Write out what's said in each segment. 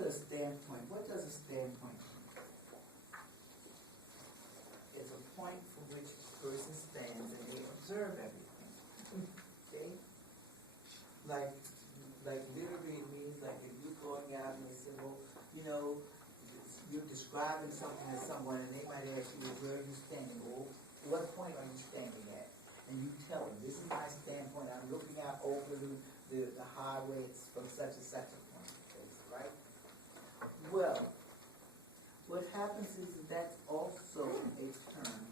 at a standpoint. What does a standpoint mean? It's a point from which a person stands and they observe everything. Okay? Like literally it means like if you're going out and they say, well, you know, you're describing something to someone and they might ask you, well, where are you standing? Or what point are you standing at? And you tell them, this is my standpoint. I'm looking out over the highway from such and such a point, right? Well, what happens is that's also a term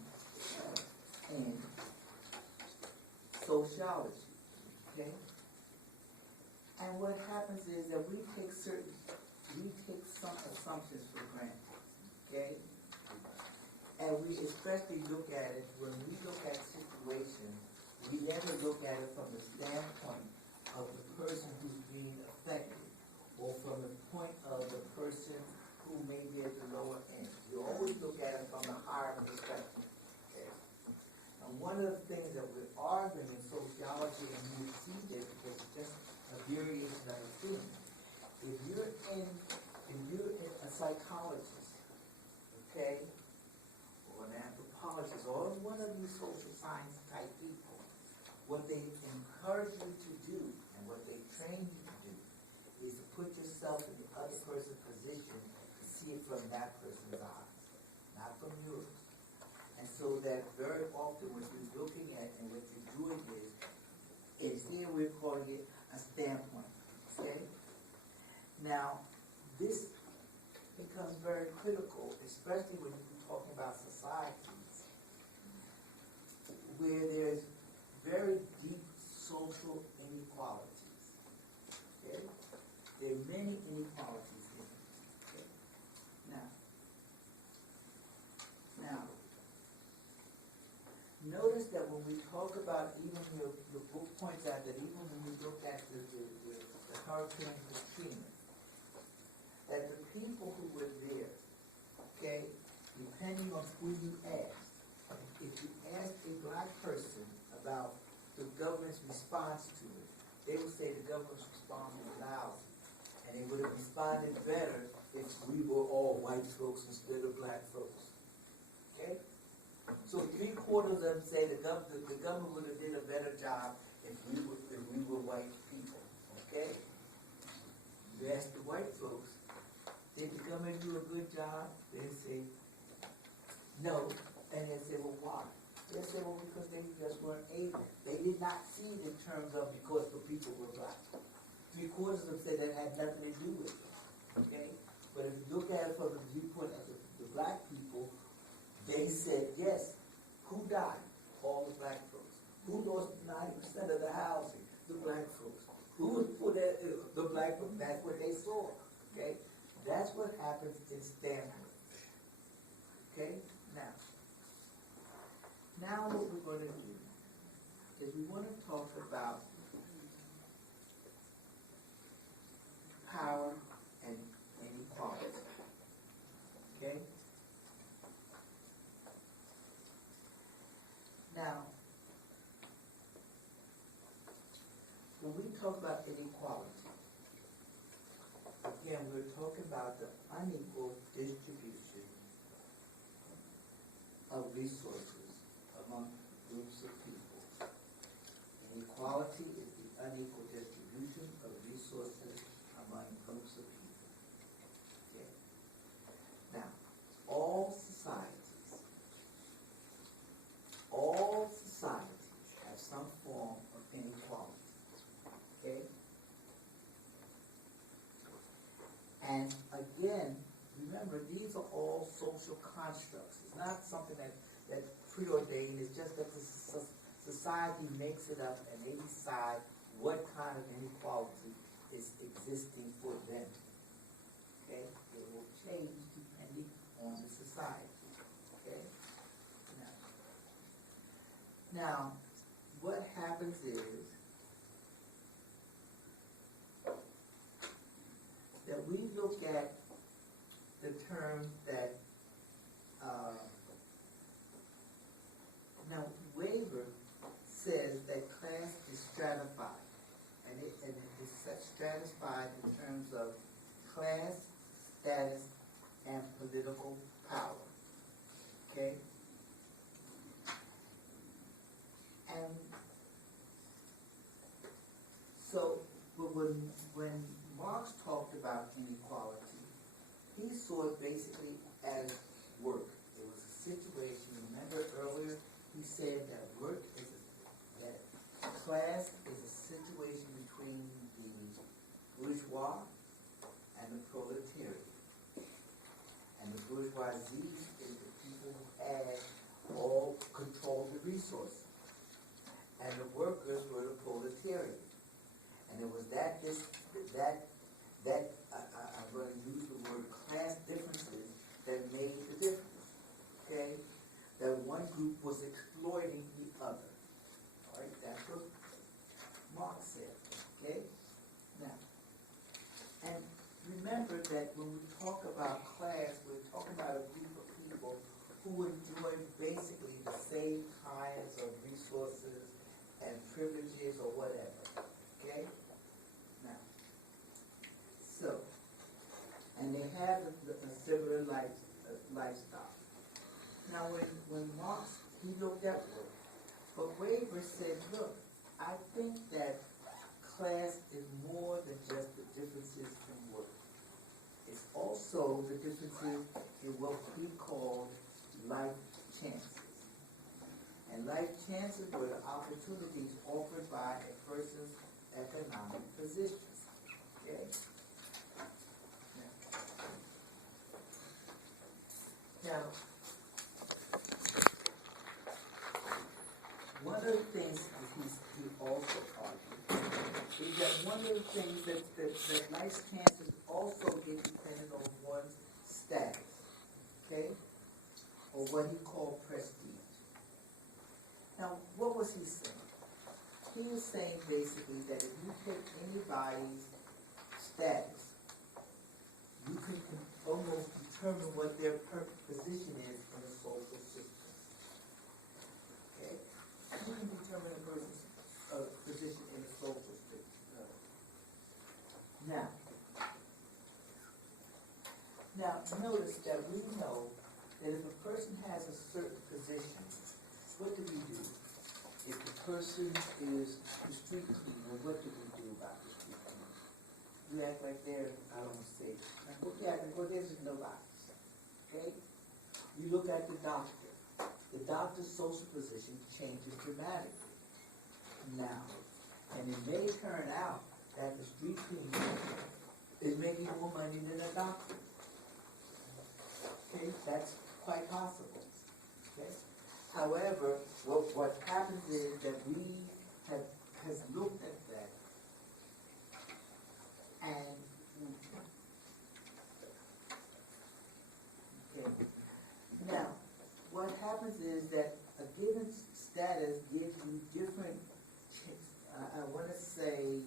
in sociology, okay? And what happens is that we take some assumptions for granted, okay? And we especially look at it, when we look at situations, we never look at it from the standpoint of the person who's being affected, or from the point of the person who may be at the lower end. You always look at it from the higher perspective. Okay? And one of the things that we're arguing in sociology, and you see this because it's just a variation of a theme. If you're a psychologist, okay, or an anthropologist, or one of these social science type people, what they encourage you to do and what they train you to do is to put yourself in the other person's position to see it from that person's eyes, not from yours. And so that very often what you're looking at and what you're doing is here we're calling it a standpoint. Okay? Now, this becomes very critical, especially when you're talking about societies where there's very deep social inequalities. Okay? There are many inequalities here. Okay? Now, notice that when we talk about, even your book points out that even when we look at the Hurricane Katrina, that the people who were there, okay, depending on who you ask, if you ask a black person about the government's response to it, they would say the government's response was lousy. And they would have responded better if we were all white folks instead of black folks. Okay? So 3/4 of them say the government would have did a better job if we were white people. Okay? You ask the white folks, did the government do a good job? They say no. And they say, well, why? They say, well, because they just weren't able. They did not see it in terms of because the people were black. 3/4 of them said that had nothing to do with it. Okay? But if you look at it from the viewpoint of the black people, they said, yes, who died? All the black folks. Who lost 90% of the housing? The black folks. Who was put at the black folks? That's what they saw. Okay? That's what happens in Stanford. Okay? Now what we're going to do is we want to talk about power and inequality. Okay? Now, when we talk about inequality, again, we're talking about the unequal distribution of resources among groups of people. Inequality is the unequal distribution of resources among groups of people. Okay. Now, all societies have some form of inequality. Okay? And again, remember, these are all social constructs. It's not something that's preordained. It's just that the society makes it up and they decide what kind of inequality is existing for them. Okay? It will change depending on the society. Okay? Now, what happens is that we look at the terms that now Weber says that class is stratified, and it is stratified in terms of class, status, and political power. Okay? And so, but when Marx talked about inequality, he saw it basically as work. It was a situation. Remember earlier, he said that work is that class is a situation between the bourgeois and the proletariat. And the bourgeoisie is the people who had all control the resources. And the workers were the proletariat. And it was I'm going to use the word class differences that made the difference. Okay? That one group was exploiting the other. All right? That's what Marx said. Okay? Now, and remember that when we talk about class, we're talking about a group of people who enjoy basically the same kinds of resources and privileges or whatever. Okay? Now, so, and they have a similar lifestyle. Now, when Marx, he looked at work, but Weber said, look, I think that class is more than just the differences in work. It's also the differences in what he called life chances. And life chances were the opportunities offered by a person's economic positions. Okay? Now, one of the things he also argued is that one of the things that life chances also get dependent on one's status, okay, or what he called prestige. Now, what was he saying? He was saying basically that if you take anybody's status, you can almost determine what their position is in the social system. Okay? You can determine a person's position in the social system. Now, notice that we know that if a person has a certain position, what do we do? If the person is the street cleaner, what do we do about the street cleaner? We act like they're, I don't want to say, we act like, well, there's no lives. Okay? You look at the doctor. The doctor's social position changes dramatically. Now, and it may turn out that the street cleaner is making more money than a doctor. Okay? That's quite possible. Okay? However, what happens is that we has looked at that and okay. Now, what happens is that a given status gives you different, I want to say,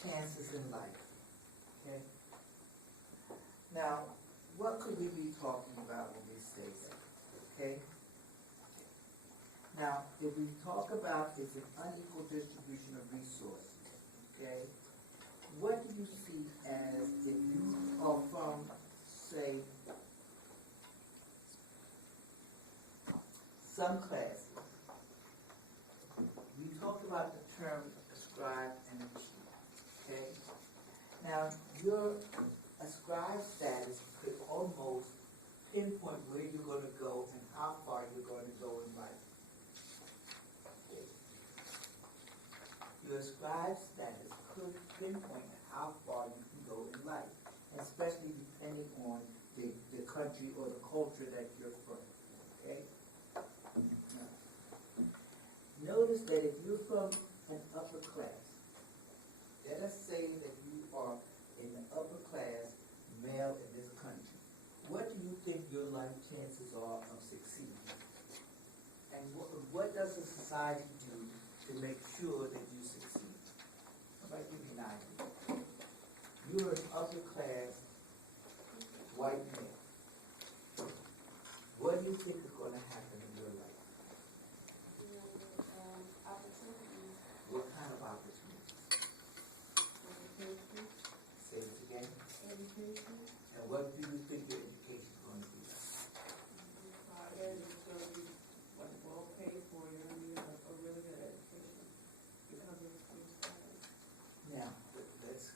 chances in life. Okay? Now, what could we be talking about when we say that? Okay? Now, if we talk about it's an unequal distribution of resources, okay, what do you see as if you are from, say, some classes? We talked about the term ascribe and achieve, okay? Now, your ascribed status could almost pinpoint where you're going to go and how far you're going to go in life. Your ascribed status could pinpoint how far you can go in life, especially depending on the country or the culture that you're from. Okay? Now, notice that if you're from an upper class, let us say that you are in the upper class male in this country, what do you think your life chances are of succeeding? And what does a society do to make sure that you succeed? Somebody give me an idea. You're an upper class white male. What do you think is going to happen in your life? education. And what do you think your education is going to be? And it's going to be like well paid for. You're going to be a really good education because of your studies. Now, let's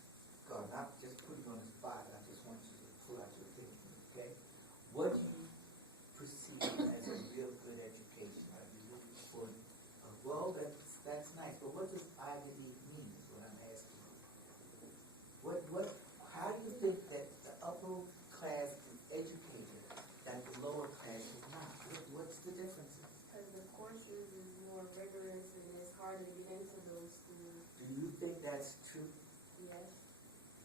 go, not just put you on the spot, I just want you to pull out your thinking, okay? What do you perceive as a real good education? Are you looking for, well, that's nice, but what does Ivy League mean is what I'm asking you. How do you think that the upper class is educated that the lower class is not? What's the difference? Because the courses is more rigorous and it's harder to get into those schools. Do you think that's true? Yes.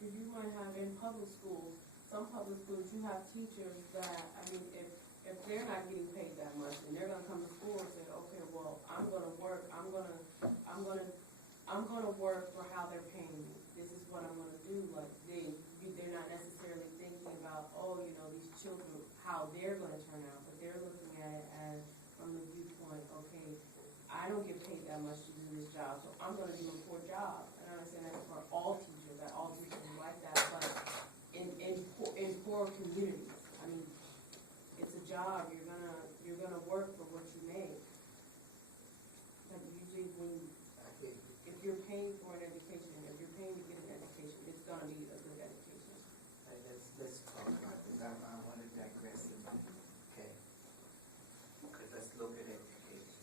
If you might have in public schools, some public schools, you have teachers that, I mean, if they're not getting paid that much, and they're gonna come to school and say, okay, well, I'm gonna work for how they're paying me. This is what I'm gonna do. Like they're not necessarily thinking about, oh, you know, these children, how they're gonna turn out, but they're looking at it as from the viewpoint, okay, I don't get paid that much to do this job, so I'm gonna do a poor job. And I understand that's for all teachers, that all teachers are like that, but in poor communities, I mean, it's a job, you're gonna work for what you make. But usually if you're paying for an education, if you're paying to get an education, it's gonna be a good education. Let's talk about this. I want to digress. Okay. Because let's look at education.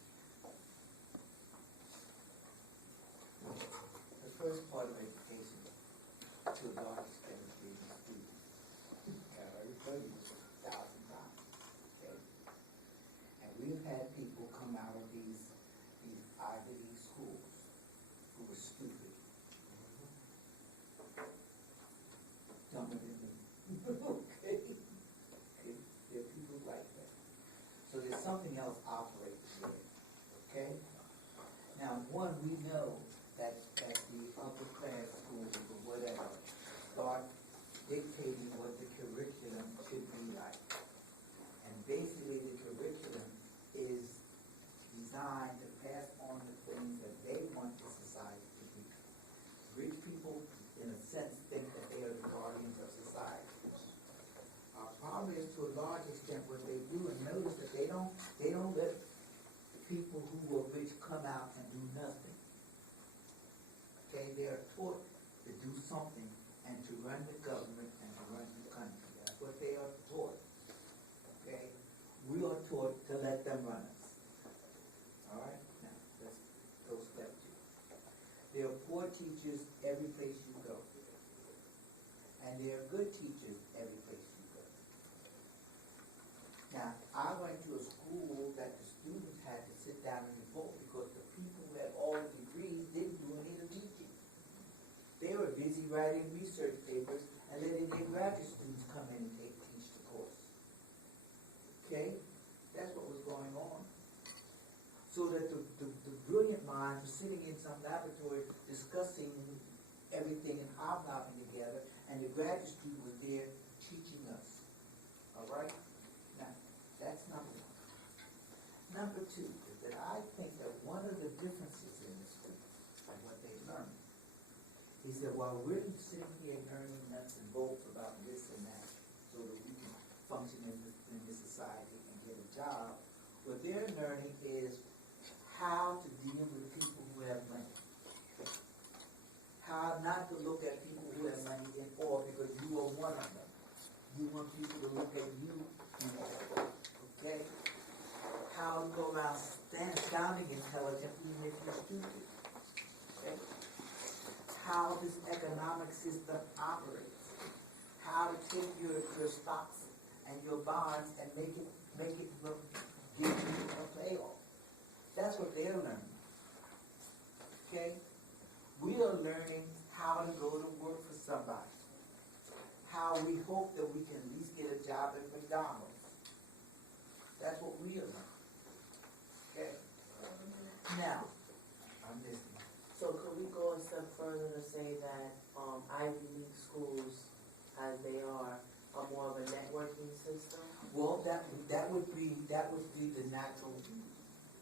The first part of education, to a large extent, is being a student. I already told you this 1,000 times. Okay. And we've had people come out of these Ivy League schools who were stupid. Dumber than me. Okay? There are people like that. So there's something else operating there. Okay? Now, one, we know that the upper class schools or whatever start dictating what the curriculum should be like. And basically the curriculum is designed to pass on the things that they want the society to be. Rich people, in a sense, think that they are the guardians of society. Our problem is to a large extent what they do, and notice that they don't let people who are rich come out and do nothing. Okay, they are taught to do something and to run the government and to run the country. That's what they are taught. Okay, we are taught to let them run us. All right, now let's go step two. There are poor teachers every place you go, and there are good teachers every place you go. Now, I went to a school that the students had to sit down and vote because the people who had all the degrees didn't do any of the teaching. They were busy writing research papers and letting their graduate students come in and teach the course. Okay? That's what was going on. So that the brilliant minds were sitting in some laboratory discussing everything and hobnobbing together, and the graduate student was there teaching us. All right? Now, that's number one. Number two is that I think that one of the differences in the schools and what they learn is that while we're sitting here learning nuts and bolts about this and that so that we can function in this society and get a job, what they're learning is how to deal with people who have money. How not to look at people who have money in awe because you are one of them. You want people to look at you in awe. Okay? How to go around sounding intelligent even if you're stupid. Okay? How this economic system operates. How to take your stocks and your bonds and make it look, give you a payoff. That's what they're learning. Okay? We are learning how to go to work for somebody. How we hope that we can at least get a job at McDonald's. That's what we are learning. Okay? Now, I'm listening. So could we go a step further to say that Ivy League schools, as they are more of a networking system? Well, that would be the natural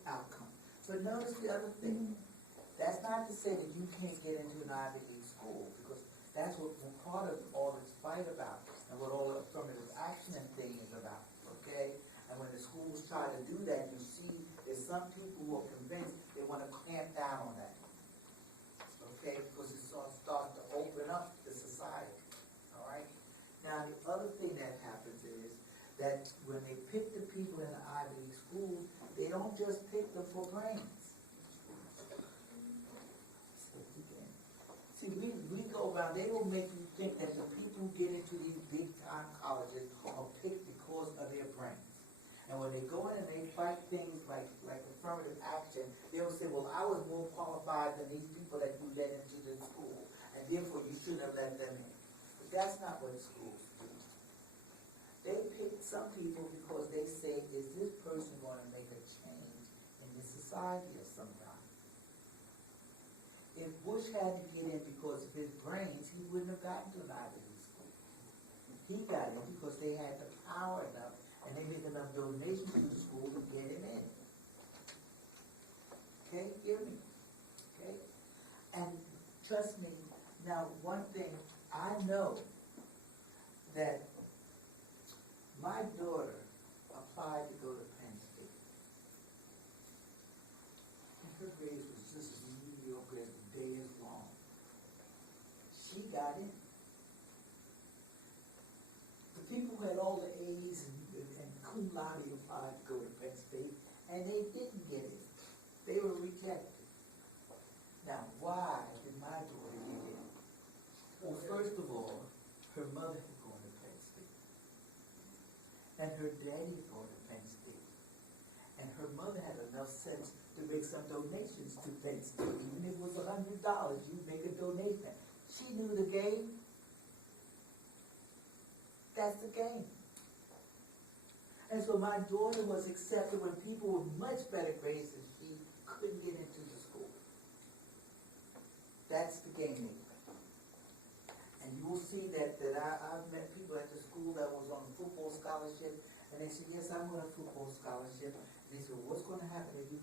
outcome. But notice the other thing. That's not to say that you can't get into an Ivy League school, because That's what part of all this fight about, and what all the affirmative action and thing is about, okay? And when the schools try to do that, you see there's some people who are convinced they wanna clamp down on that. Okay, because it's starting to open up the society, all right? Now, the other thing that happens is that when they pick the people in the Ivy League schools, they don't just pick them for brains. See, we go around, they will make you think that the people who get into these big time colleges are picked because of their brains. And when they go in and they fight things like affirmative action, they will say, well, I was more qualified than these people that you let into the school, and therefore you shouldn't have let them in. But that's not what schools do. They pick some people because they say, is this person going to make a change in this society of some kind? If Bush had to get in because of his brains, he wouldn't have gotten to an Ivy League school. He got in because they had the power enough, and they made enough donations to the school to get him in. Okay, hear me? Okay? And trust me, now one thing, I know that my daughter applied to go to Penn State. And her grades was just as mediocre as the day is long. She got in. The people who had all the A's and cum laude applied to go to Penn State, and they didn't get in. They were rejected. Now, why did my daughter get in? Well, first of all, her mother had gone to Penn State, and her daddy had gone to Penn State, and her mother had enough sense to make some donations to Penn State. Even if it was $100, you make a donation. She knew the game. That's the game. And so my daughter was accepted when people with much better grades than she couldn't get into the school. That's the game they play. And you will see that I've met people at the school that was on a football scholarship, and they said, yes, I'm on a football scholarship. And they said, what's going to happen if you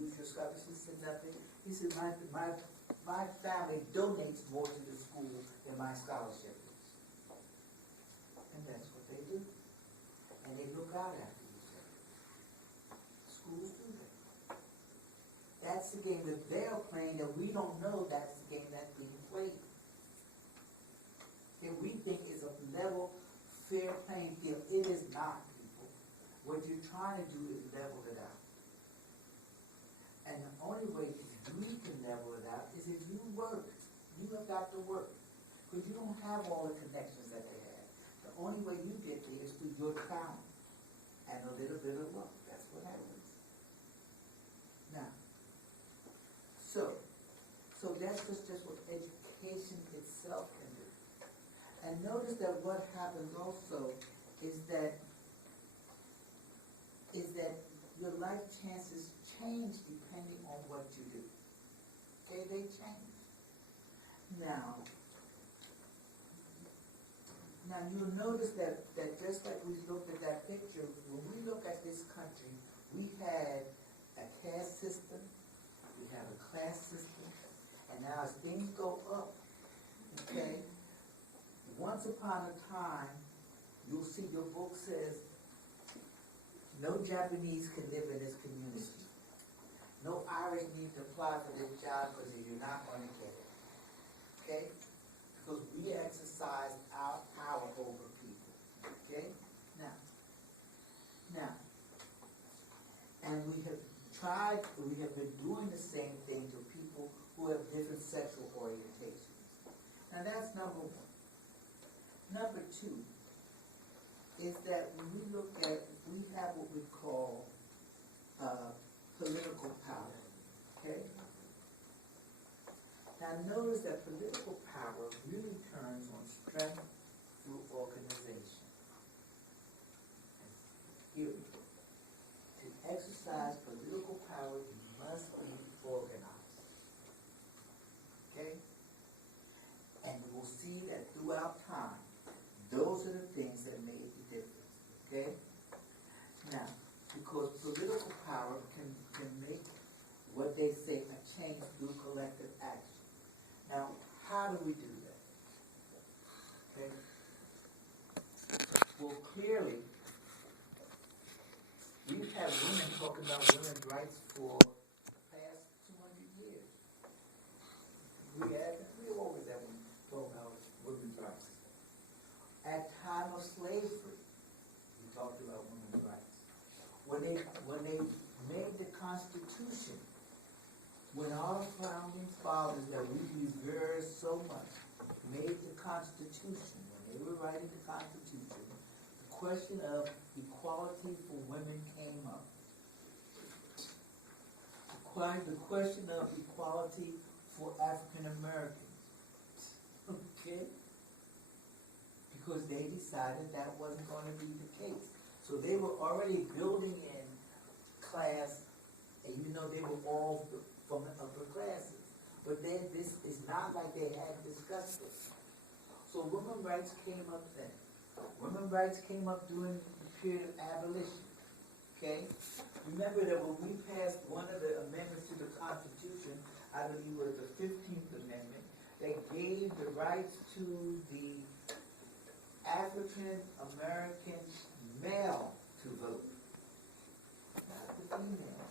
lose your scholarship? He said, nothing. He said, my family donates more to the school than my scholarship is. And that's what they do. And they look out after each other. Schools do that. That's the game that they're playing that we don't know that's the game that's being played. And we think it's a level, fair playing field. It is not, people. What you're trying to do is level it out. And the only way we can level it out is if you work. You have got to work. Because you don't have all the connections that they have. The only way you get there is through your talent and a little bit of luck. That's what happens. Now, so that's just what education itself can do. And notice that what happens also is that your life chances change depending on what you do. Okay, they change. Now you'll notice that just like we looked at that picture, when we look at this country, we had a caste system, we have a class system, and now as things go up, okay, once upon a time, you'll see your book says, no Japanese can live in this community. No Irish need to apply for this job because you're not going to get it. Okay? Because we exercise our power over people. Okay? Now, and we have been doing the same thing to people who have different sexual orientations. Now that's number one. Number two is that when we look at, we have what we call political power. Okay? Now notice that political power really turns on strength through organization. Here, to exercise political power, you must be organized. Okay? And you will see that throughout time, those are the things that made the difference. Okay? Now, because political power can make what they say a change through collective action. Now, how do we clearly, we've had women talking about women's rights for the past 200 years. We always have women talk about women's rights. At time of slavery, we talked about women's rights. When they made the Constitution, when our founding fathers that we revere so much made the Constitution, when they were writing the Constitution, the question of equality for women came up. The question of equality for African Americans. Okay? Because they decided that wasn't going to be the case. So they were already building in class, and you know they were all from the upper classes. But then this is not like they had discussed it. So women's rights came up then. Women's rights came up during the period of abolition. Okay? Remember that when we passed one of the amendments to the Constitution, I believe it was the 15th Amendment, that gave the rights to the African American male to vote, not the female.